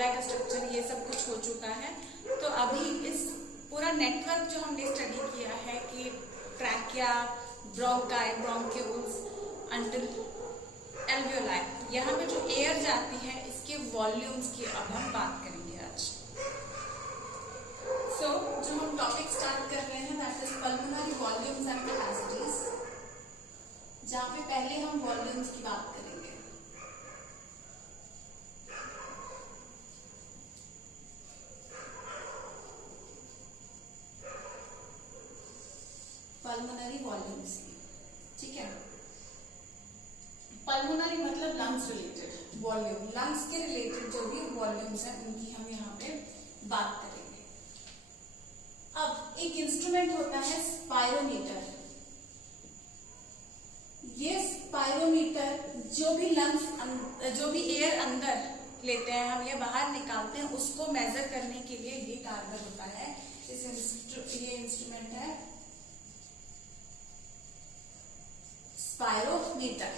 Alveoli का structure, ये सब कुछ हो चुका है। तो अभी इस पूरा नेटवर्क जो हमने स्टडी किया है कि trachea, bronchi, bronchioles until alveoli, यहाँ पे जो एयर जाती है इसके वॉल्यूम्स की अब हम बात करेंगे आज। सो जो हम टॉपिक स्टार्ट कर रहे हैं that is pulmonary volumes and capacities, जहाँ पे पहले हम वॉल्यूम्स की बात करेंगे। पल्मोनरी वॉल्यूम्स, ठीक है। पल्मोनरी मतलब लंग्स रिलेटेड वॉल्यूम, लंग्स के रिलेटेड जो भी वॉल्यूम्स हैं उनकी हम यहाँ पे बात करेंगे। अब एक इंस्ट्रूमेंट होता है स्पायरोमीटर। ये स्पायरोमीटर जो भी लंग्स, जो भी एयर अंदर लेते हैं हम या बाहर निकालते हैं, उसको मेजर करने के लिए ये कारगर होता है। ये इंस्ट्रूमेंट है स्पायरोमीटर,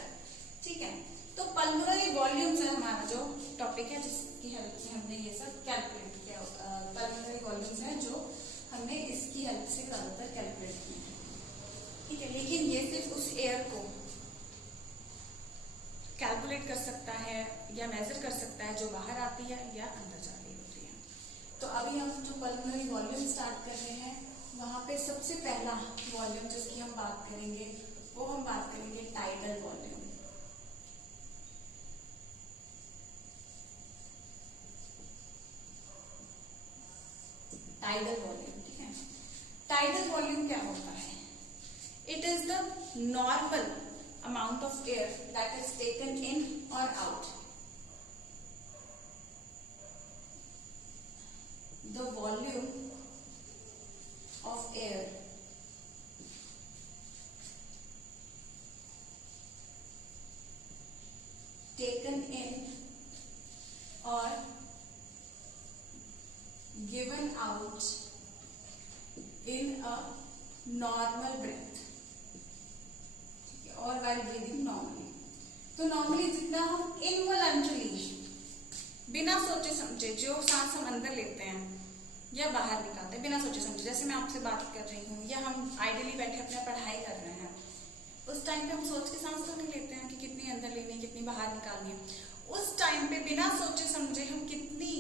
ठीक है। तो पल्मोनरी वॉल्यूम्स है हमारा जो टॉपिक है, जिसकी हेल्प से हमने ये सब कैलकुलेट किया। पल्मोनरी वॉल्यूम्स है जो हमने इसकी हेल्प से ज्यादातर कैलकुलेट किए हैं, ठीक है। लेकिन ये सिर्फ उस एयर को कैलकुलेट कर सकता है या मेजर कर सकता है जो बाहर आती है या अंदर जा रही होती है। तो अभी हम जो पल्मोनरी वॉल्यूम स्टार्ट कर रहे हैं, वहां पे सबसे पहला वॉल्यूम जिसकी हम बात करेंगे वो हम बात करेंगे टाइडल वॉल्यूम। टाइडल वॉल्यूम, ठीक है। टाइडल वॉल्यूम क्या होता है? It is the normal amount of air that is taken in और out. The volume of air taken in or given out in a normal breath, ठीक है, और while breathing normally। तो नॉर्मली जितना हम इनवॉलंटरली बिना सोचे समझे जो सांस हम अंदर लेते हैं या बाहर निकालते हैं बिना सोचे समझे, जैसे मैं आपसे बात कर रही हूँ या हम आइडियली बैठे अपने पढ़ाई कर रहे हैं, उस टाइम पे हम सोच के सांस तो नहीं लेते हैं कि कितनी अंदर लेनी है कितनी बाहर निकालनी है। उस टाइम पे बिना सोचे समझे हम कितनी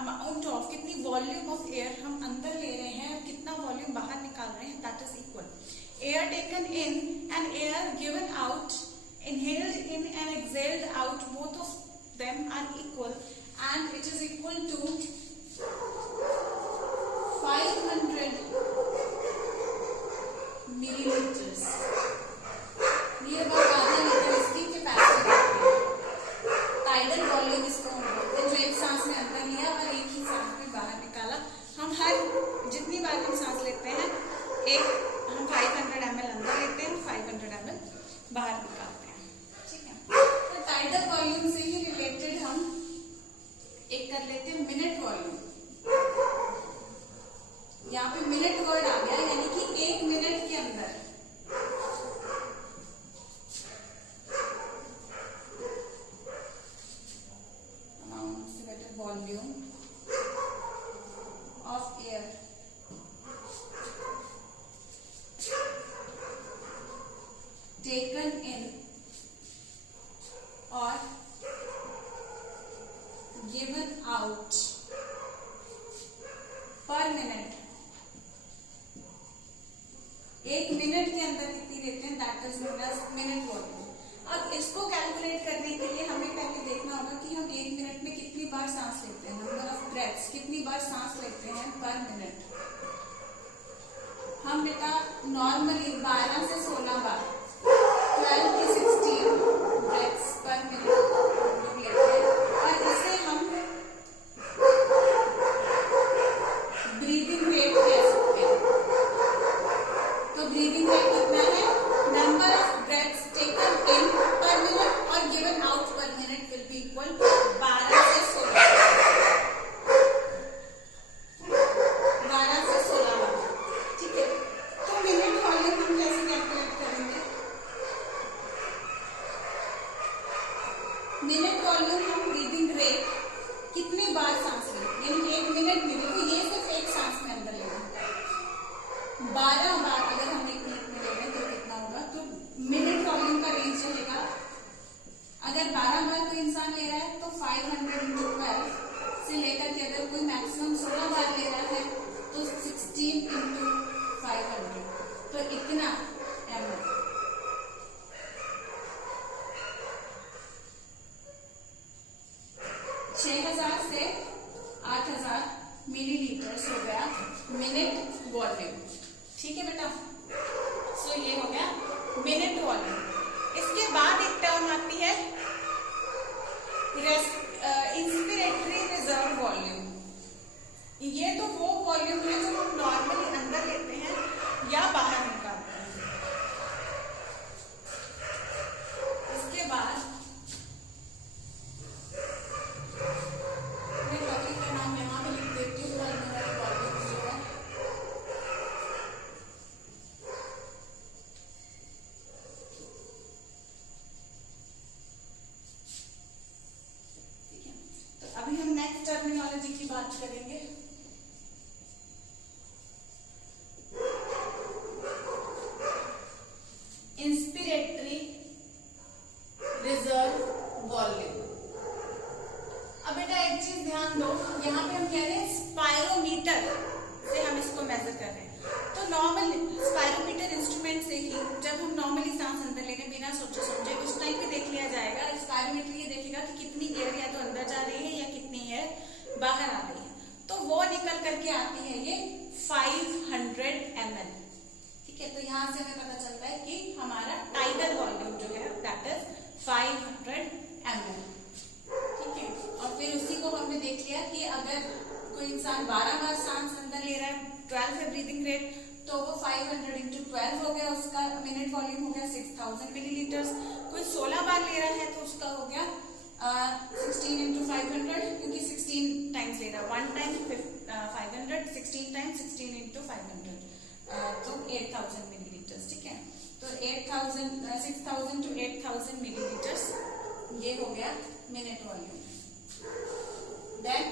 अमाउंट ऑफ, कितनी वॉल्यूम ऑफ एयर हम अंदर ले रहे हैं और कितना वॉल्यूम बाहर निकाल रहे हैं, that is equal. Air taken in and air given out, inhaled in and exhaled out, both of them are equal and it is equal to 500 millilitres. ये बात आधा लीटर इसकी कैपेसिटी है। टाइडल वॉल्यूम इसको हम बोलते हैं, जो एक सांस में अंदर लिया और एक ही सांस में बाहर निकाला। हम हर जितनी बार हम सांस लेते हैं हम 500 ml अंदर लेते हैं, 500 ml बाहर निकालते हैं, ठीक है। तो टाइडल वॉल्यूम से ही रिलेटेड हम एक कर लेते हैं मिनट वॉल्यूम। यहाँ पे मिनट वर्ड आ गया, यानी कि 1 मिनट के अंदर volume of air taken in और given out per minute. 1 minute के अंदर कितनी लेते हैं, that is known as minute volume. अब इसको कैलकुलेट करने के लिए हमें पहले देखना होगा कि हम 1 मिनट में कितनी बार सांस लेते हैं, नंबर ऑफ ब्रेथ्स, कितनी बार सांस लेते हैं पर मिनट। हम बेटा नॉर्मली 12 से 16 बार, 12 to 16 ब्रेथ्स पर मिनट हम लेते हैं, और इसे हम ब्रीदिंग रेट कह सकते हैं। तो ब्रीदिंग रेट कितना है? Number of breaths taken in per minute और given out per minute will be equal 12 से 16। 12 से 16 बार, ठीक है। तो मिनट वॉल्यूम हम कैसे कैलकुलेट करेंगे? 12 बार अगर हम 1 मिनट में ले रहे हैं तो कितना होगा, तो मिनट वॉल्यूम का रेंज रहेगा। अगर 12 बार कोई इंसान ले रहा है तो 500 इंटू 12 से लेकर के अगर कोई मैक्सिमम 16 बार ले रहा है तो 16 इंटू 500, तो इतना ml। 6000 से 8000 मिलीलीटर हो गया मिनट वॉल्यूम। ठीक है बेटा, सो ये हो गया मिनट वॉल्यूम। इसके बाद एक टर्म आती है इंस्पिरेटरी रिजर्व वॉल्यूम। ये तो वो वॉल्यूम है जो हम नॉर्मली अंदर लेते हैं या बाहर निकालते हैं। इसके बाद मैं टॉपिक का नाम यहाँ पे लिख देती हूँ, पल्मोनरी वॉल्यूम जो है। ठीक है, तो अभी हम नेक्स्ट टर्मिनोलॉजी की बात करेंगे। Inspiratory reserve volume. अब बेटा एक चीज ध्यान दो, यहाँ पे हम कह रहे हैं स्पायरोमीटर से हम इसको मेजर कर रहे हैं। तो नॉर्मल स्पायरोमीटर इंस्ट्रूमेंट से ही जब हम नॉर्मली सांस अंदर लेने बिना सोचे समझे उस टाइम पे देख लिया जाएगा। स्पायरोमीटर ये देखेगा कि कितनी एयर या तो अंदर जा रही है या कितनी एयर बाहर आ रही है। तो वो निकल करके आती है ये 500 ml। ठीक है, तो यहाँ से हमें पता चलता है कि हमारा टाइडल वॉल्यूम जो है दैट इज 500 ml। ठीक है, और फिर उसी को हमने देख लिया कि अगर कोई इंसान 12 बार सांस अंदर ले रहा है, 12 है ब्रीदिंग रेट, तो वो 500 इंटू 12 हो गया, उसका मिनट वॉल्यूम हो गया 6000 मिलीलीटर। कोई 16 बार ले रहा है तो उसका हो गया 16 इंटू 500, क्योंकि 16 टाइम्स ले रहा है, 1 टाइम 500, 16 टाइम्स 16 इंटू 500, तो 8000 मिलीलीटर। ठीक है, तो 6000 टू 8000 मिलीलीटर ये हो गया minute volume. Then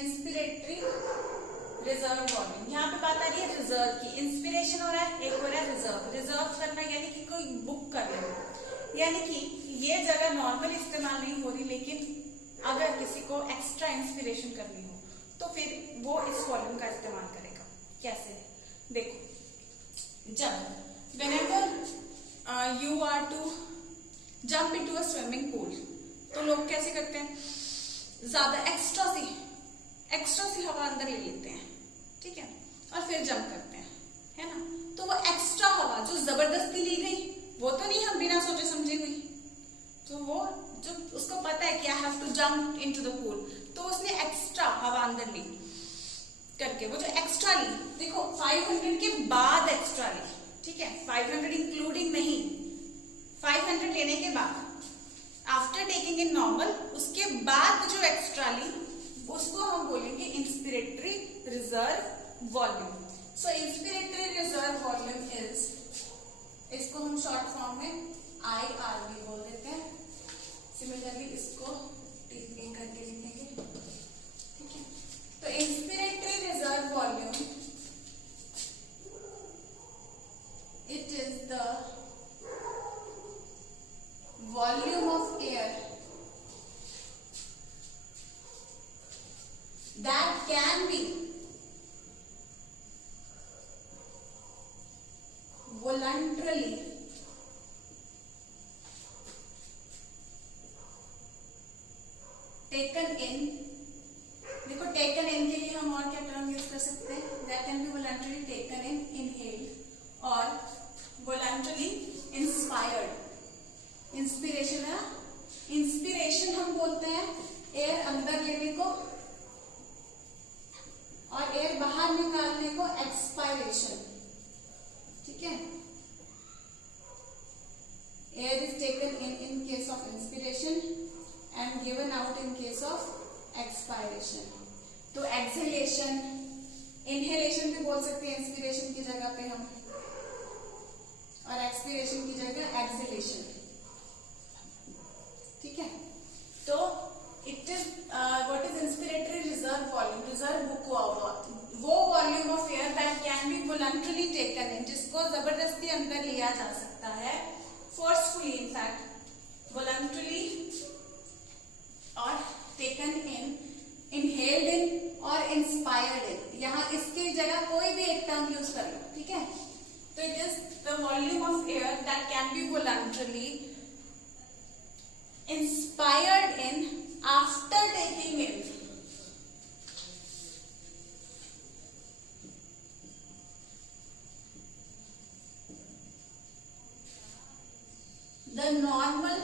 inspiratory reserve volume. यहाँ पे बात आ रही है रिजर्व की। इंस्पिरेशन हो रहा है, एक हो रहा है रिजर्व। रिजर्व करना यानी कि कोई बुक कर लेना, यानी कि ये जगह नॉर्मल इस्तेमाल नहीं हो रही, लेकिन अगर किसी को एक्स्ट्रा इंस्पिरेशन करनी हो तो फिर वो इस वॉल्यूम का इस्तेमाल करेगा। कैसे? देखो, जब whenever you are to jump into a swimming pool, तो लोग कैसे करते हैं, ज्यादा एक्स्ट्रा सी हवा अंदर ले लेते हैं। ठीक है, और फिर जंप करते हैं, है ना। तो वो एक्स्ट्रा हवा जो जबरदस्ती ली गई वो तो नहीं हम बिना सोचे समझे हुई, तो वो जो उसको पता है कि I have to jump into the pool, तो उसने एक्स्ट्रा हवा अंदर ली करके, वो जो एक्स्ट्रा ली, देखो 500 के बाद एक्स्ट्रा ली। ठीक है, 500 इंक्लूडिंग नहीं, 500 लेने के बाद आफ्टर टेकिंग इन नॉर्मल, उसके बाद जो एक्स्ट्रा ली उसको हम बोलेंगे inspiratory reserve volume. So inspiratory reserve volume is, इसको हम शॉर्ट फॉर्म में IRV बोल देते हैं। सिमिलरली इसको टीपी करके लिखेंगे। ठीक है, तो inspiratory reserve volume it is the volume of air that can be voluntarily taken in। देखो taken in के लिए हम और क्या टर्म यूज कर सकते हैं, that can be voluntarily taken in, inhaled और voluntarily inspired। इंस्पिरेशन है, इंस्पिरेशन हम बोलते हैं एयर अंदर लेने को और एयर बाहर निकालने को एक्सपायरेशन। ठीक है, air is taken in case of inspiration and given out in case of expiration. तो एक्सहेलेशन, इनहेलेशन भी बोल सकते हैं इंस्पिरेशन की जगह पे हम, और एक्सपिरेशन की जगह एक्सहेलेशन। ठीक है, तो it is what is inspiratory reserve volume. Reserve वो volume of air that can be voluntarily taken जिसको जबरदस्ती अंदर लिया जा सकता है, फोर्सफुली इनफैक्ट, वॉलंटरली और टेकन इन, इनहेल्ड इन और इंस्पायर्ड इन। यहाँ इसकी जगह कोई भी एक टर्म यूज कर लो, ठीक है। तो it is the volume of air that can be voluntarily inspired in after taking in the normal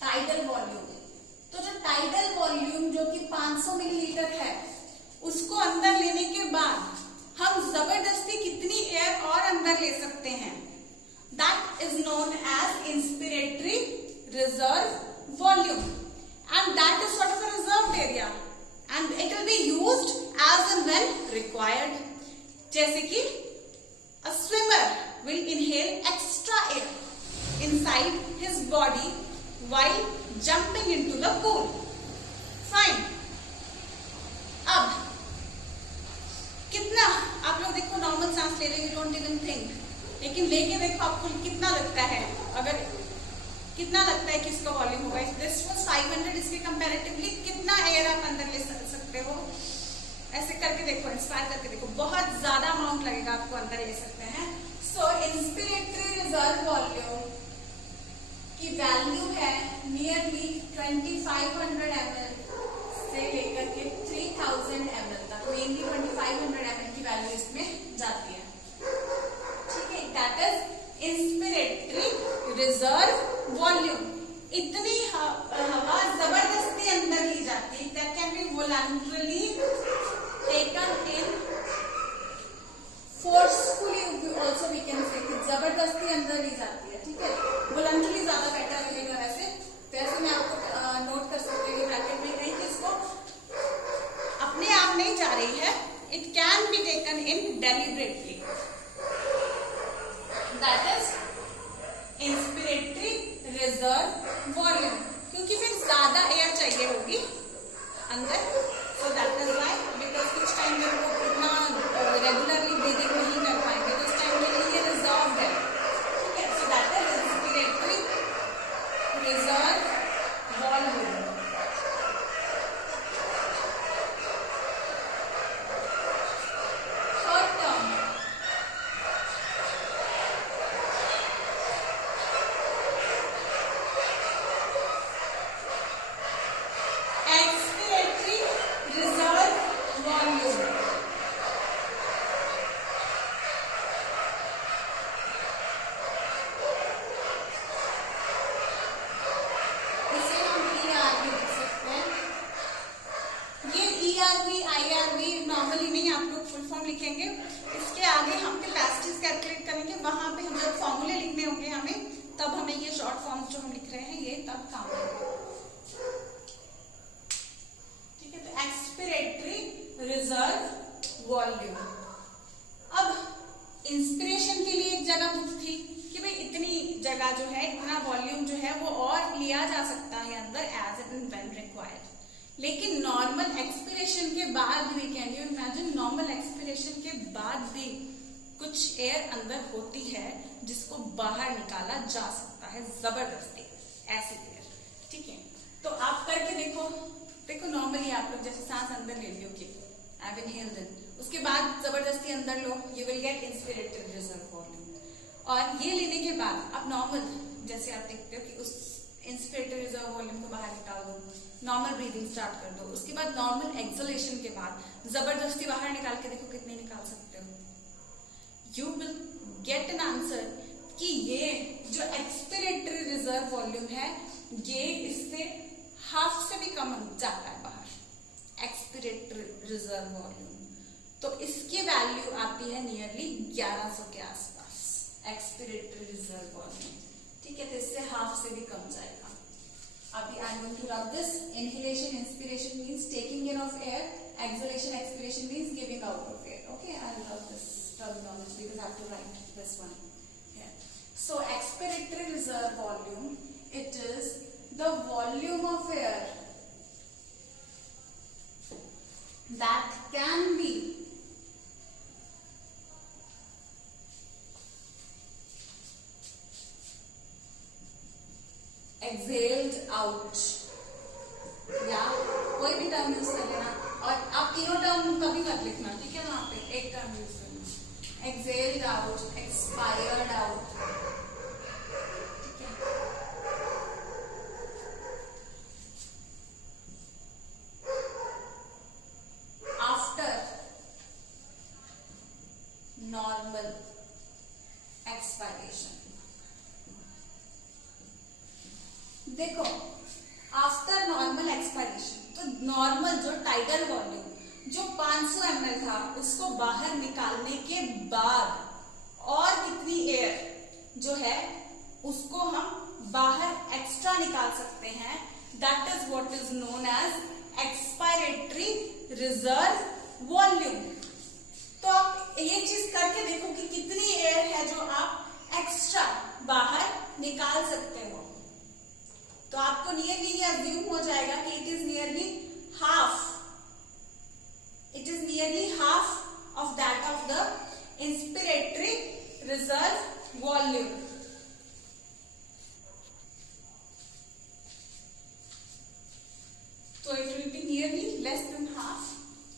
tidal volume. तो जो टाइडल वॉल्यूम जो कि 500 मिलीलीटर है, उसको अंदर लेने के बाद हम जबरदस्ती कितनी एयर और अंदर ले सकते हैं, that is known as inspiratory reserve volume, and that is sort of a reserved area and it will be used as and when required. जैसे कि a swimmer will inhale extra air inside his body while jumping into the pool. Fine. अब कितना आप लोग देखो normal सांस ले रहे हो, डोंट इवन थिंक, लेकिन लेके देखो आपको कितना लगता है, अगर कितना लगता है कि इसका वॉल्यूम होगा। दिस वाज 500, इसके कंपैरेटिवली कितना एयर आप अंदर ले सकते हो, ऐसे करके देखो, इंस्पायर करके देखो, बहुत ज्यादा अमाउंट लगेगा आपको अंदर ले सकते हैं। सो इंस्पिरेटरी रिजर्व वॉल्यूम की वैल्यू है नियरली 2500 ml से लेकर के 3000 ml तक, मेनली 2500 ml की वैल्यू इसमें जाती है, ठीक है। That is inspiratory reserve volume. इतनी हवा जबरदस्ती अंदर ली जाती है, that can be voluntarily taken in forcefully, also we can say, जबरदस्ती अंदर ली जाती है, ठीक है। वॉलंटरली ज्यादा बेटर लगेगा वैसे मैं आपको नोट कर सकते हैं ब्रैकेट में कहीं कि इसको अपने आप नहीं जा रही है, it can be taken in deliberately, that is inspiratory reserve volume, क्योंकि फिर ज्यादा एयर चाहिए होगी अंदर, सो दैट इज व्हाई, बिकॉज कुछ टाइम में वो इतना रेगुलरली ब्रीदिंग नहीं कर पाएंगे, तो इस टाइम के लिए ये रिजर्व है, ठीक है। सो that is inspiratory reserve volume. Third term, expiratory reserve volume. लिखेंगे, इसके आगे हम कैपेसिटीज कैलकुलेट करेंगे, वहां पे हम जब फॉर्मूले लिखने होंगे हमें, तब हमें ये शॉर्ट फॉर्म्स जो हम लिख रहे हैं ये तब काम आएगा, ठीक है। तो एक्सपिरेटरी रिजर्व वॉल्यूम। अब इंस्पिरेशन के लिए एक जगह बुक थी कि भाई इतनी जगह जो है, इतना वॉल्यूम जो है वो और लिया जा सकता है अंदर एज एंड व्हेन रिक्वायर्ड, लेकिन नॉर्मल एक्सपिरेशन के बाद भी, can you imagine, normal expiration के बाद भी कुछ एयर अंदर होती है जिसको बाहर निकाला जा सकता है जबरदस्ती, ऐसी एयर, ठीक है। तो आप करके देखो नॉर्मली आप लोग जैसे सांस अंदर ले लियो, आई विल इनहेल इन, उसके बाद जबरदस्ती अंदर लो, you will get inspiratory reserve volume, और ये लेने के बाद आप नॉर्मल जैसे आप देखते हो कि उस इंस्पिरेटरी रिजर्व वॉल्यूम को बाहर निकाल दो, नॉर्मल ब्रीदिंग स्टार्ट कर दो, उसके बाद नॉर्मल एक्सलेशन के बाद जबरदस्ती बाहर निकाल के देखो कितने निकाल सकते हो, you will get an answer कि ये जो एक्सपिरेटरी रिजर्व वॉल्यूम है ये इससे हाफ से भी कम जाता है बाहर, एक्सपिरेटरी रिजर्व वॉल्यूम। तो इसकी वैल्यू आती है नियरली 1100 के आसपास, एक्सपिरेटरी रिजर्व वॉल्यूम, ठीक है। तो इससे हाफ से भी कम जाएगा। अभी I am going to rub this. Inhalation inspiration means taking in of air, exhalation expiration means giving out of air, okay. I will rub this terminology because I have to write this one here. So expiratory reserve volume, it is the volume of air that can be out, या कोई भी term use कर लेना। और आप तीनों term कभी मत लिखना, ठीक है, वहां पे एक टर्म यूज करना, एक्सेल्ड आउट, एक्सपायर्ड आउट, ठीक है। आफ्टर नॉर्मल एक्सपायरेशन, देखो आफ्टर नॉर्मल एक्सपायरेशन, तो नॉर्मल जो टाइडल वॉल्यूम जो 500 ml था उसको बाहर निकालने के बाद और कितनी एयर जो है उसको हम बाहर एक्स्ट्रा निकाल सकते हैं, that is what is known as expiratory reserve volume. तो आप ये चीज करके देखो कि कितनी एयर है जो आप एक्स्ट्रा बाहर निकाल सकते हो। तो आपको नियरली ये अज्यूम हो जाएगा कि it is nearly half of that of the inspiratory reserve volume. तो it will be nearly less than half.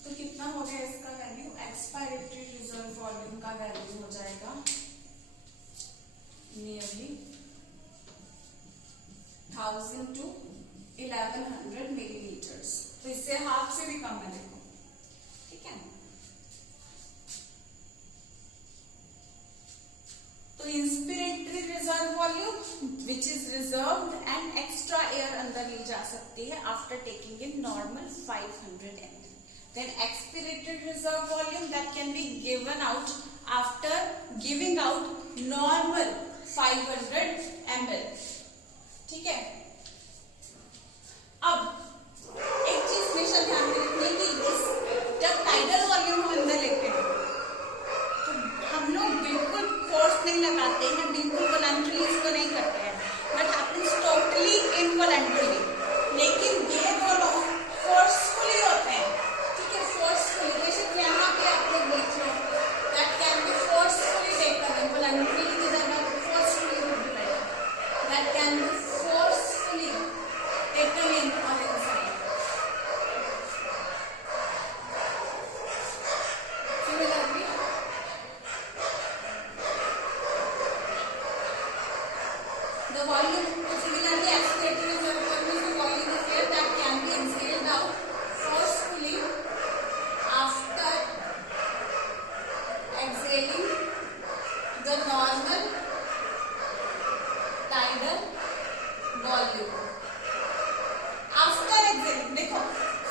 तो कितना हो गया इसका वैल्यू, एक्सपायरेटरी रिजर्व वॉल्यूम का वैल्यू हो जाएगा नियरली 1000 to 1100 मिलीलीटर्स। तो इससे हाफ से भी कम है, देखो, ठीक है। तो inspiratory reserve volume which is reserved and extra air अंदर ली जा सकती है after taking in normal 500 ml। Then expiratory reserve volume that can be given out after giving out normal 500 ml, ठीक है। अब एक चीज स्पेशल ध्यान में रखनी है कि इस जब टाइडल वॉल्यूम हम अंदर लेते हैं तो हम लोग बिल्कुल फोर्स नहीं लगाते हैं, बिल्कुल वॉलंटरी इसको नहीं करते हैं, बट हैपेंस टोटली इनवॉलंटरी। लेकिन ये दोनों फोर्सफुली होते हैं, ठीक है, फोर्सफुली। बेशक यहाँ पे आप लोग देख लो that can be forcefully taken, voluntary की जगह forcefully that can be forcefully taken in or inside. Similarly, the volume, similarly, expiratory reserve volume is the volume of air that can be exhaled out forcefully after exhaling the normal tidal volume after excelling. देखो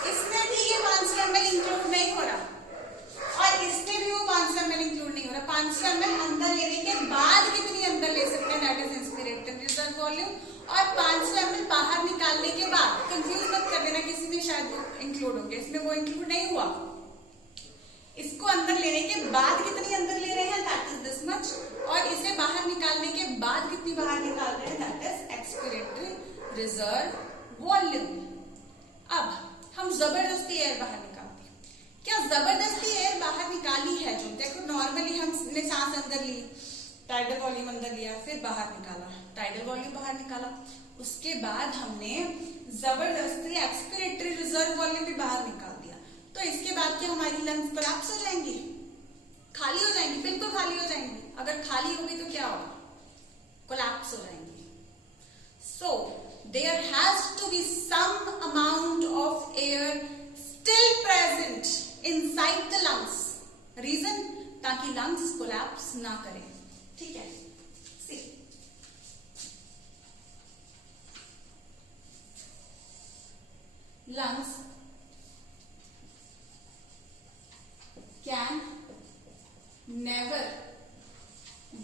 इसमें भी ये 500 ml include नहीं हो रहा और इसमें भी वो 500 ml इंक्लूड नहीं हो रहा। 500 ml अंदर लेने के बाद कितनी अंदर ले सकते हैं, that is inspiratory reserve volume. और 500 ml बाहर निकालने के बाद, कंफ्यूज मत कर देना किसी में शायद इंक्लूड हो गया, इसमें वो इंक्लूड नहीं हुआ। इसको अंदर लेने के बाद कितनी अंदर ले रहे हैं, दैट इज दिस मच। और इसे बाहर निकालने के बाद कितनी बाहर निकाल रहे हैं, that is expiratory reserve volume. अब हम जबरदस्ती एयर बाहर निकालते हैं। क्या जबरदस्ती एयर बाहर निकाली है जो, देखो नॉर्मली हमने सांस अंदर ली, टाइडल वॉल्यूम अंदर लिया, फिर बाहर निकाला, टाइडल वॉल्यूम बाहर निकाला, उसके बाद हमने जबरदस्ती एक्सपिरेटरी रिजर्व वॉल्यूम भी बाहर निकाल दिया। तो इसके बाद क्या हमारी लंग्स कोलैप्स हो जाएंगी, खाली हो जाएंगी, बिल्कुल खाली हो जाएंगी। अगर खाली होगी तो क्या होगा, कोलैप्स हो जाएंगी। So there has to be some amount of air still present inside the lungs. Reason, ताकि लंग्स कोलैप्स ना करें, ठीक है। सी lungs can never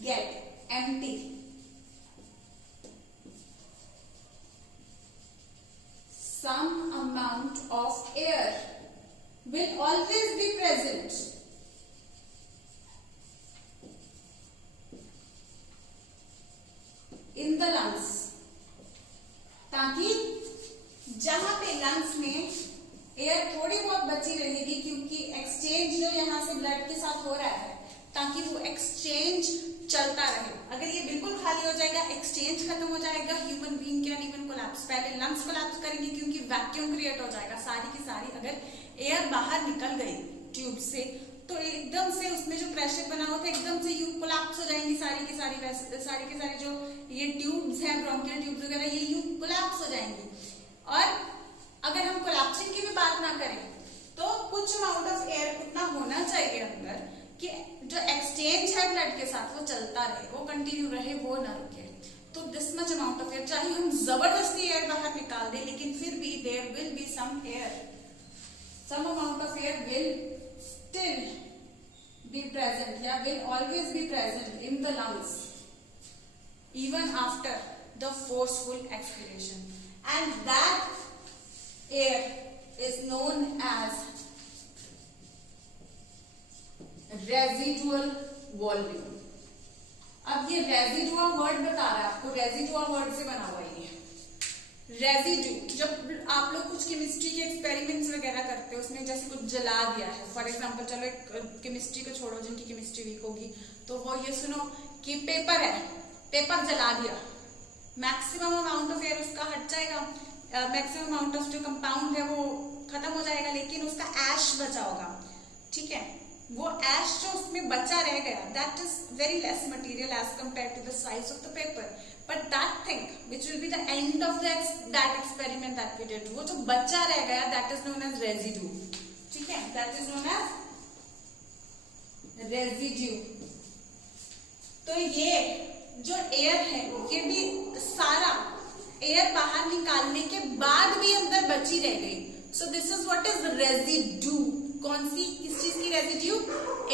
get empty. Some amount of air will always be present in the lungs, ताकि जहां पे lungs में air थोड़ी बहुत बची रहेगी, क्योंकि एक्सचेंज जो यहां से ब्लड के साथ हो रहा है, ताकि वो एक्सचेंज चलता रहे। अगर ये बिल्कुल खाली हो जाएगा, एक्सचेंज खत्म हो जाएगा, human being can even collapse. पहले लंग्स कोलैप्स करेंगे क्योंकि वैक्यूम क्रिएट हो जाएगा सारी की सारी। अगर एयर बाहर निकल गई ट्यूब से तो एकदम से उसमें जो प्रेशर बना हुआ था एकदम से यू कोलैप्स हो जाएंगी सारी की सारी जो ये ट्यूब्स हैं, ब्रोंकियल ट्यूब्स वगैरह, ये यू कोलैप्स हो जाएंगी। और अगर हम कोलैप्सिंग की भी बात ना करें तो कुछ अमाउंट ऑफ एयर उतना होना चाहिए अंदर कि जो एक्सचेंज है ब्लड के साथ वो चलता रहे, वो कंटिन्यू रहे, वो ना रुके। तो this much amount of air, चाहे हम जबरदस्ती एयर बाहर निकाल दें लेकिन फिर भी there will be some air, some amount of air will still be present, yeah, will always be present in the lungs even after the forceful expiration, and that air is known as residual volume. अब ये रेजिडुआ word बता रहा है आपको, रेजिडुआ word से बना हुआ है ये रेजिड्यू। जब आप लोग कुछ केमिस्ट्री के एक्सपेरिमेंट्स वगैरह करते हो, उसमें जैसे कुछ जला दिया है, फॉर एग्जांपल, चलो एक केमिस्ट्री को छोड़ो जिनकी केमिस्ट्री वीक होगी, तो वो ये सुनो कि पेपर है, पेपर जला दिया, मैक्सिमम अमाउंट ऑफ एयर उसका हट जाएगा, मैक्सिमम अमाउंट ऑफ जो कंपाउंड है वो खत्म हो जाएगा, लेकिन उसका ऐश बचा होगा, ठीक है। वो ऐश जो उसमें बचा रह गया, that is very less material as compare to the size of the paper, but that thing which will be the end of that experiment that we did, वो जो बचा रह गया that is known as residue, ठीक है, that is known as residue. तो ये जो एयर है ये भी सारा एयर बाहर निकालने के बाद भी अंदर बची रह गई, so this is what is residue. कौन सी, किस चीज की रेजिड्यू?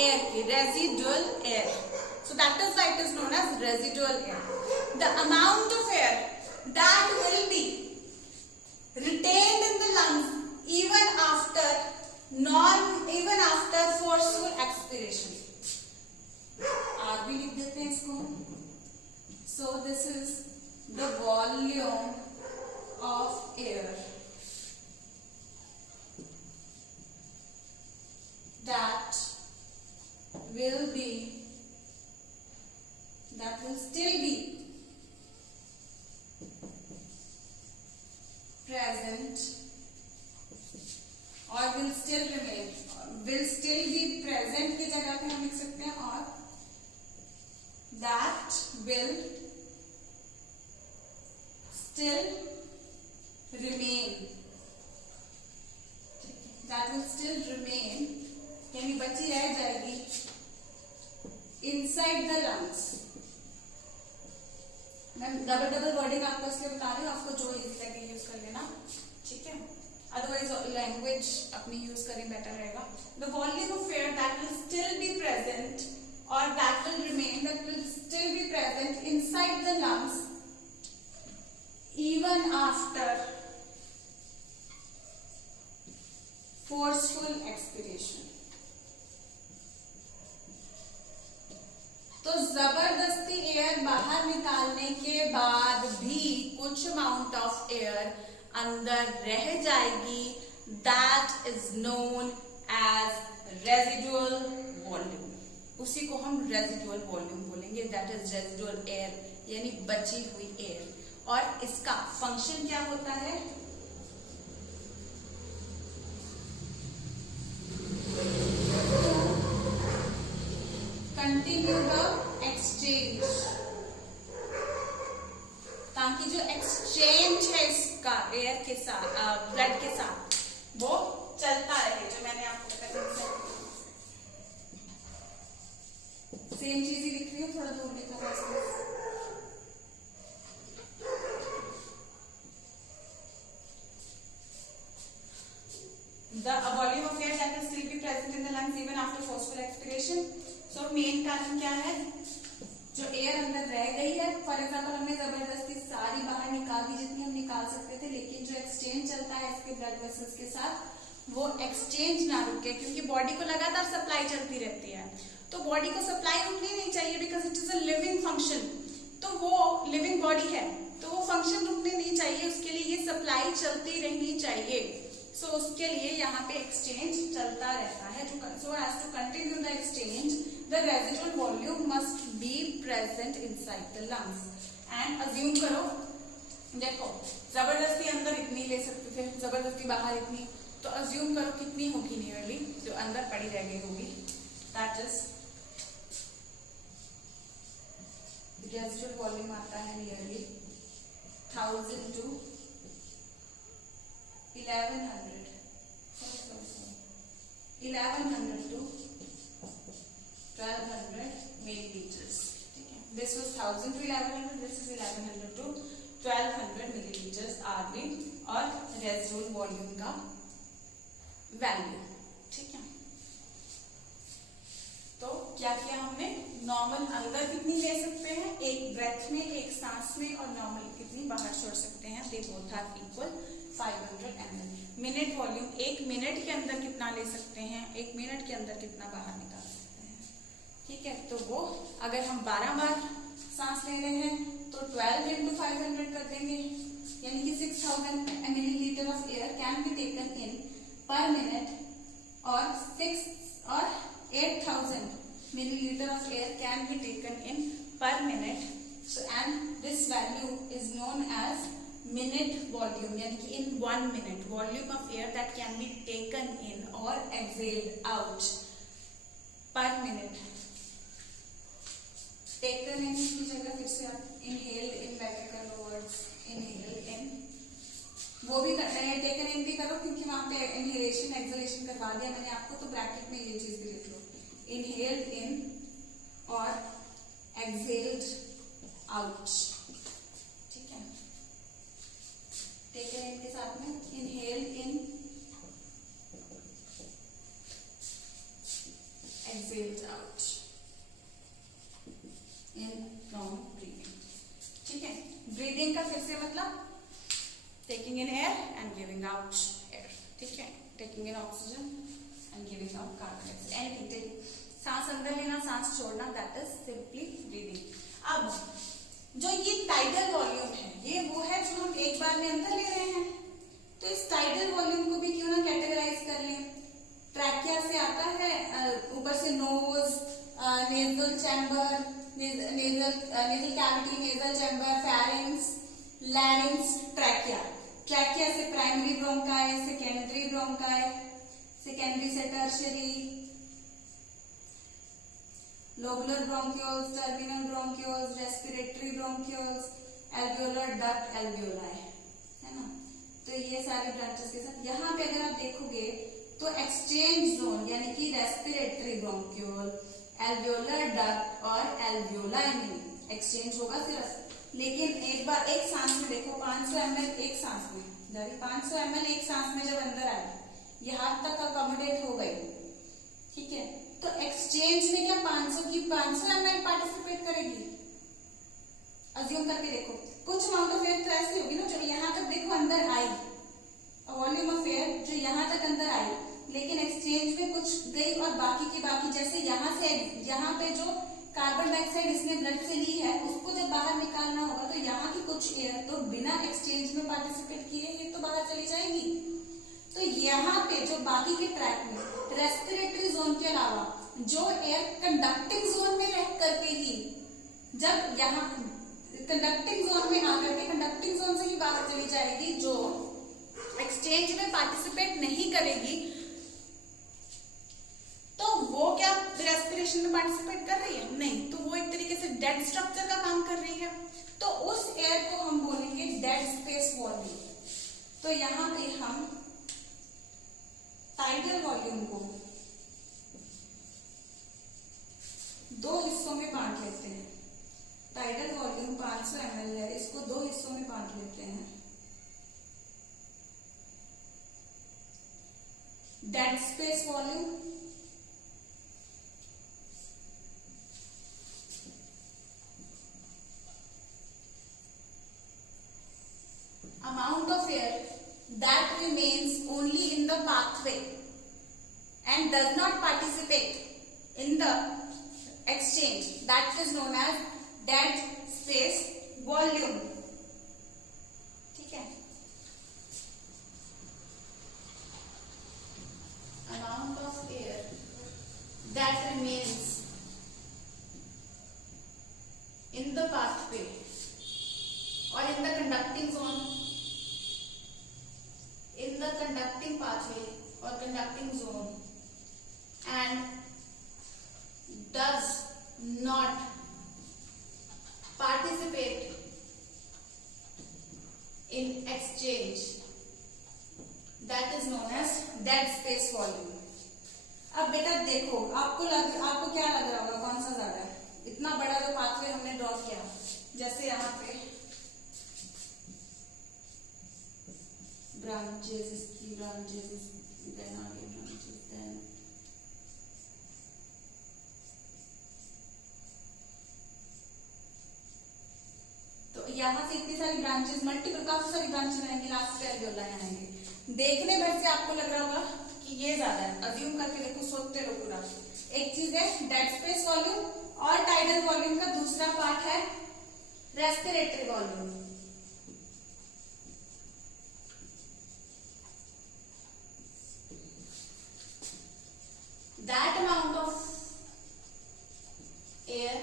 एयर की, residual air, so that is why it is known as residual air. The amount of air that will be retained in the lungs even after forceful expiration. R भी लिख देते हैं इसको। So this is the volume of air that will still be present or will still be present की जगह पे हम लिख सकते हैं और that will still remain यानी बची रह जाएगी inside the lungs। मैं डबल वर्डिंग आपको इसलिए बता रही हूँ, आपको जो इजी लगे यूज कर लेना, ठीक है, अदरवाइज लैंग्वेज अपनी यूज करें बेटर रहेगा। The volume of air that will still be present और that will remain, that will still be present inside the lungs even after forceful expiration। तो जबरदस्ती एयर बाहर निकालने के बाद भी कुछ अमाउंट ऑफ एयर अंदर रह जाएगी, that is known as residual volume. उसी को हम रेजिडुअल वॉल्यूम बोलेंगे, दैट इज रेजिडुअल एयर यानी बची हुई एयर। और इसका फंक्शन क्या होता है? कंटिन्यू द एक्सचेंज, ताकि जो एक्सचेंज है इसका एयर के साथ, ब्लड के साथ, वो चलता रहे। जो मैंने आपको बताया सेम चीज ही लिख रही हूँ, थोड़ा दूर लिखा था। The volume of air that will still be present in the lungs even after forceful expiration। So main कारण क्या है? जो एयर अंदर रह गई है, फॉर एग्जाम्पल हमने जबरदस्ती सारी बाहर निकाल दी जितनी हम निकाल सकते थे, लेकिन जो एक्सचेंज चलता है इसके ब्लड वेसल्स के साथ, वो एक्सचेंज ना रुके क्योंकि बॉडी को लगातार सप्लाई चलती रहती है। तो बॉडी को सप्लाई रुकनी नहीं चाहिए because it is a living function. तो वो लिविंग बॉडी है तो वो फंक्शन रुकने नहीं चाहिए, उसके लिए ये सप्लाई चलती रहनी चाहिए। सो उसके लिए यहाँ पे एक्सचेंज चलता रहता है। So as to continue the exchange the residual volume must be present inside the lungs. And assume करो, देखो जबरदस्ती अंदर इतनी ले सकते थे, जबरदस्ती बाहर इतनी, तो अज्यूम करो कितनी होगी नियरली जो अंदर पड़ी रह गई होगी, दैट इज रेजिडुअल वॉल्यूम आता है नियरली 1000 to 1100 to 1200 milliliters। ठीक है, this was 1000 to 1100, this is 1100 to 1200 milliliters RV और रेजिडुअल वॉल्यूम का वैल्यू। ठीक है, तो क्या किया हमने, नॉर्मल अंदर कितनी ले सकते हैं एक ब्रेथ में, एक सांस में, और नॉर्मल कितनी बाहर छोड़ सकते हैं, they both are equal 500 ml। Minute volume, एक मिनट के अंदर कितना ले सकते हैं, एक मिनट के अंदर कितना बाहर निकाल सकते हैं। ठीक है, तो वो अगर हम 12 बार सांस ले रहे हैं तो 12 into 500 कर देंगे, यानी कि 6000 milliliter of air can be taken in per minute, और 8000 milliliter of air can be taken in per minute। So and this value is known as minute volume, यानी कि in 1 minute volume of air that can be taken in or exhaled out per minute। taken in की जगह फिर से आप inhaled in बैठे कर लो words, inhaled in, वो भी करना है, taken in भी करो क्योंकि वहां पे inhalation exhalation करवा दिया मैंने आपको, तो ब्रैकेट में ये चीज भी लिख लो, inhaled in और exhaled out। ठीक है, taken in के साथ में inhaled in, exhaled out in long breathing। ठीक है, ब्रीदिंग का फिर से मतलब taking in air and giving out air। ठीक है, taking in oxygen and giving out carbon dioxide, anything, take सांस अंदर लेना, सांस छोड़ना, दैट इज सिंपली ब्रीदिंग। अब जो ये टाइडल वॉल्यूम है, ये वो है जो हम एक बार में अंदर ले रहे हैं, तो इस टाइडल वॉल्यूम को भी क्यों ना कैटेगराइज कर लें। ट्रैकिया से आता है, ऊपर से nose, nasal chamber, nasal cavity, nasal chamber, pharynx, larynx, trachea. Trachea से primary bronchi, secondary bronchi, secondary से tertiary, lobular bronchioles, terminal bronchioles, respiratory bronchioles, alveolar duct, alveoli, है ना। तो ये सारे ब्रांचेस के साथ यहाँ पे अगर आप देखोगे तो एक्सचेंज जोन यानी कि रेस्पिरेटरी ब्रोंक्यूल, एल्वियोलर डक्ट और एल्वियोलाई में एक्सचेंज होगा सिर्फ, लेकिन एक बार एक सांस में देखो 500 ml एक सांस में, 500 ml एक सांस में जब अंदर आए, यहाँ तक अकोमोडेट हो गई। ठीक है, तो एक्सचेंज में क्या 500 ml पार्टिसिपेट करेगी, अज्यूम करके देखो, कुछ अमाउंट ऑफ एयर तो ऐसी होगी ना जो यहाँ तक देखो अंदर आई, वॉल्यूम ऑफ एयर जो यहाँ तक अंदर आई, लेकिन एक्सचेंज में कुछ गई और बाकी की बाकी, जैसे यहाँ से यहाँ पे जो कार्बन डाइऑक्साइड इसने ब्लड से ली है उसको जब बाहर निकालना होगा तो यहाँ की कुछ एयर तो बिना एक्सचेंज में पार्टिसिपेट किए ये तो बाहर चली जाएगी। तो यहाँ पे जो बाकी के ट्रैक में रेस्पिरेटरी जोन के अलावा जो एयर कंडक्टिंग जोन में रह करके ही, जब यहाँ कंडक्टिंग जोन में आकर के कंडक्टिंग जोन से ही बाहर चली जाएगी, जो एक्सचेंज में पार्टिसिपेट नहीं करेगी, तो वो क्या रेस्पिरेशन में पार्टिसिपेट कर रही है? नहीं, तो वो एक तरीके से डेड स्ट्रक्चर का काम कर रही है। तो उस एयर को हम बोलेंगे डेड स्पेस वॉल्यूम। तो यहाँ पे हम टाइडल वॉल्यूम को दो हिस्सों में बांट लेते हैं। टाइडल वॉल्यूम 500 ml है, इसको दो हिस्सों में बांट लेते हैं। Dead space volume amount of air that remains only in the pathway and does not participate in the exchange, that is known as dead space volume। ठीक है, amount of air that remains बेटा देखो, आपको क्या लग रहा होगा कौन सा ज्यादा है? इतना बड़ा जो पाथवे हमने ड्रॉ किया, जैसे यहाँ पे ब्रांचेस, इसकी ब्रांचेस, देन आगे ब्रांचेस, देन तो यहाँ से इतनी सारी ब्रांचेस, मल्टीपल काफी सारी ब्रांचेस आएंगी, लास्ट एल्वियोला आएंगे। देखने भर से आपको लग रहा होगा कि ये ज्यादा है, अज्यूम करके देखो, सोचते रहो पूरा। एक चीज है डेड स्पेस वॉल्यूम, और टाइडल वॉल्यूम का दूसरा पार्ट है respiratory volume. That amount of air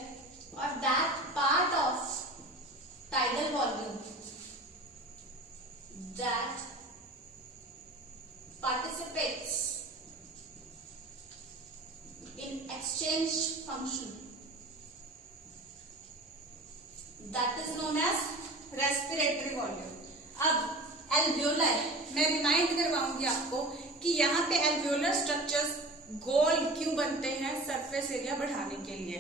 or that part of tidal volume that participates in exchange function, that is known as respiratory volume. अब एल्वियोलर, मैं रिमाइंड करवाऊंगी आपको कि यहाँ पे एल्वियोलर स्ट्रक्चर्स गोल क्यों बनते हैं? सरफेस एरिया बढ़ाने के लिए,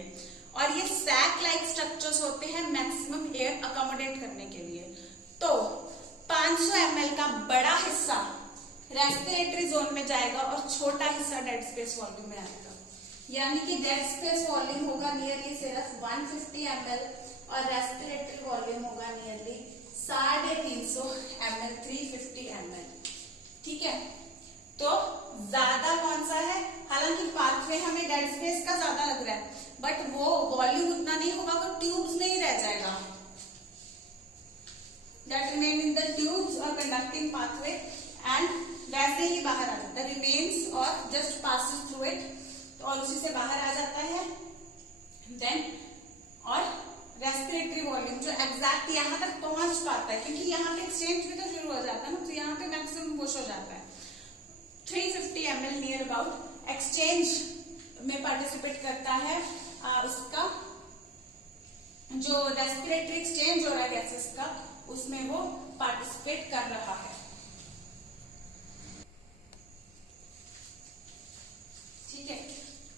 और ये सैक लाइक स्ट्रक्चर्स होते हैं मैक्सिमम एयर अकोमोडेट करने के लिए। तो 500 ml का बड़ा हिस्सा रेस्पिरेटरी जोन में जाएगा और छोटा हिस्सा डेड स्पेस वॉल्यूम में आएगा, यानी कि डेड स्पेस वॉल्यूम होगा नियरली सिर्फ 150 ml और रेस्पिरेटरी वॉल्यूम होगा नियरली 350 ml, 350 ml। ठीक है, तो ज्यादा कौन सा है? हालांकि पाथवे हमें डेड स्पेस का ज्यादा लग रहा है, बट वो वॉल्यूम उतना नहीं होगा, वो ट्यूब्स में ही रह जाएगा। That remain in the tubes और कंडक्टिंग पाथवे, एंड वैसे ही बाहर आ जाता है, रिमेन्स और जस्ट पासिस थ्रू इट, और उसी से बाहर आ जाता है। देन और रेस्पिरेटरी वॉल्यूम जो एग्जैक्ट यहाँ तक पहुंच पाता है, क्योंकि यहाँ पे एक्सचेंज भी तो शुरू हो जाता है ना, तो यहाँ पे मैक्सिमम पुश हो जाता है। 350 ml नियर अबाउट एक्सचेंज में पार्टिसिपेट करता है, उसका जो रेस्पिरेटरी एक्सचेंज हो रहा है गैसेस का, उसमें वो पार्टिसिपेट कर रहा है। ठीक है,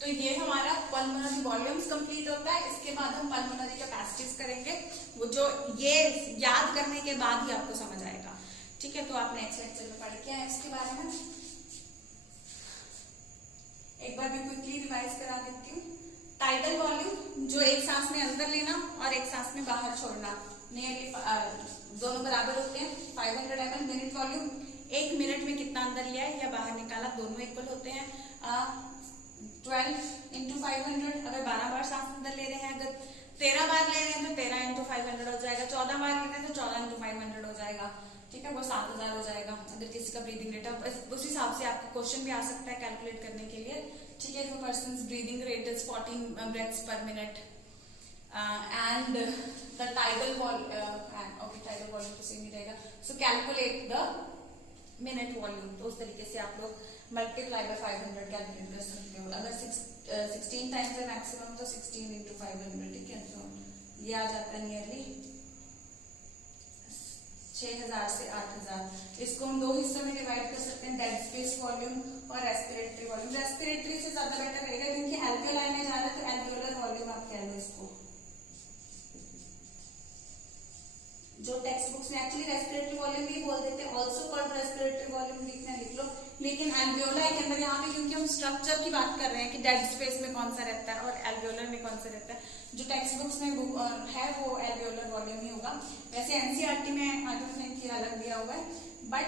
तो ये हमारा पल्मोनरी वॉल्यूम्स कंप्लीट होता है। इसके बाद हम पल्मोनरी कैपेसिटीज करेंगे, वो जो ये याद करने के बाद ही आपको समझ आएगा। ठीक है, तो आपने नेक्स्ट लेक्चर में पढ़ किया है इसके बारे में, एक बार मैं क्विकली रिवाइज करा देती हूँ। टाइडल वॉल्यूम जो एक सांस में अंदर लेना और एक सांस में बाहर छोड़ना, नियरली दोनों बराबर होते हैं, 500 ml। मिनट वॉल्यूम, एक मिनट में कितना अंदर लिया है या बाहर निकाला, दोनों इक्वल होते हैं। 12 × 500, अगर 12 बार सांस अंदर ले रहे हैं, अगर 13 बार ले रहे हैं तो 13 × 500 हो जाएगा, 14 बार ले रहे हैं तो 14 × 500 हो जाएगा। ठीक है, वो 7000 हो जाएगा अगर किसी का ब्रीदिंग रेट है। उस हिसाब से आपको क्वेश्चन भी आ सकता है कैलकुलेट करने के लिए। ठीक है, if a person's breathing rate is 14 breaths per minute and the tidal volume तो सेम ही रहेगा, so calculate the minute volume। तो उस तरीके से आप लोग multiply by 500 कैलकुलेट कर सकते हो। अगर 16 टाइम्स है मैक्सिमम तो 16 × 500। ठीक है, तो ये आ जाता है नियरली 6000 से 8000। इसको हम दो हिस्सों में डिवाइड कर सकते हैं, डेड स्पेस वॉल्यूम और रेस्पिरेटरी वॉल्यूम। रेस्पिरेटरी से ज्यादा बेटर रहेगा क्योंकि एल्वियोलाई में जा रहा है, तो एल्वियोलर वॉल्यूम आप कह लो इसको। जो टेक्स्ट बुक्स में एक्चुअली रेस्पिरेटरी वॉल्यूम भी बोल देते हैं, ऑल्सो कॉल्ड रेस्पिरेटरी वॉल्यूम, लिखना लिख लो। लेकिन एल्वियोलाई के अंदर यहाँ पे क्योंकि हम स्ट्रक्चर की बात कर रहे हैं कि डेड स्पेस में कौन सा रहता है और एल्वियोलर में कौन सा रहता है, जो टेक्स्ट बुक्स में है वो एल्वियोलर वॉल्यूम ही होगा। वैसे एनसीईआरटी में आई डोंट थिंक ये अलग दिया हुआ है, बट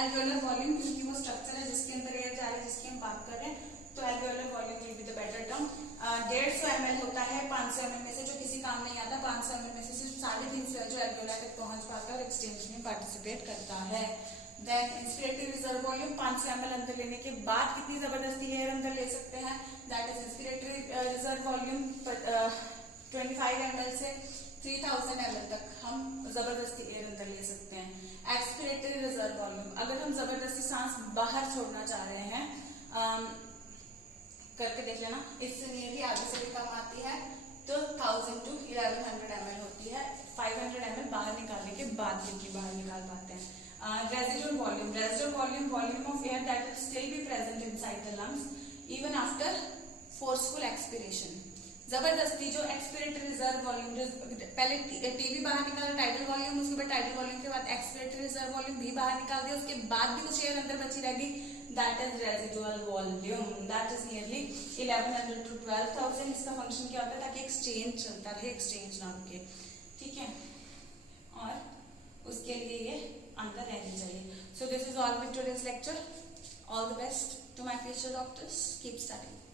एल्वियोलर वॉल्यूम क्योंकि वो स्ट्रक्चर है जिसके अंदर एयर जा रही है, जिसकी हम बात कर रहे हैं, तो alveolar volume will be the better term. 150 ml होता है 500 ml में से, जो किसी काम नहीं आता। 500 ml में से सिर्फ 350 जो एल्वियोलर तक पहुंच पाता है और एक्सचेंज में पार्टिसिपेट करता है। Then inspiratory reserve volume 500 ml अंदर लेने के बाद कितनी जबरदस्ती एयर अंदर ले सकते हैं, that is inspiratory reserve volume 25 ml से 3000 ml तक हम जबरदस्ती एयर अंदर ले सकते हैं। एक्सपिरेटरी रिजर्व वॉल्यूम, अगर हम जबरदस्ती सांस बाहर छोड़ना चाह रहे हैं, करके देख लेना, इससे नियरली आधे से भी कम आती है, तो 1000 to 1100 ml होती है। 500 ml बाहर निकालने के बाद क्योंकि बाहर निकाल पाते हैं। Residual volume, residual volume, volume of air that will still be present inside the lungs. Even after forceful expiration. जबरदस्ती जो एक्सपिरेटरी रिजर्व वॉल्यूम, पहले टीवी बाहर निकाल टाइटल वॉल्यूम, उसके बाद टाइटल वॉल्यूम के बाद एक्सपिरेटरी रिजर्व वॉल्यूम भी बाहर निकाल दिया, उसके बाद भी कुछ एयर अंदर बची रहेगी, that is residual volume, that is nearly 1100 to 12,000। इसका फंक्शन क्या होता है, ताकि एक्सचेंज चलता रहे, एक्सचेंज ना रुके, ठीक है, और उसके लिए ये अंदर रहनी चाहिए। So this is all with today's lecture. All the best to my future doctors, keep studying.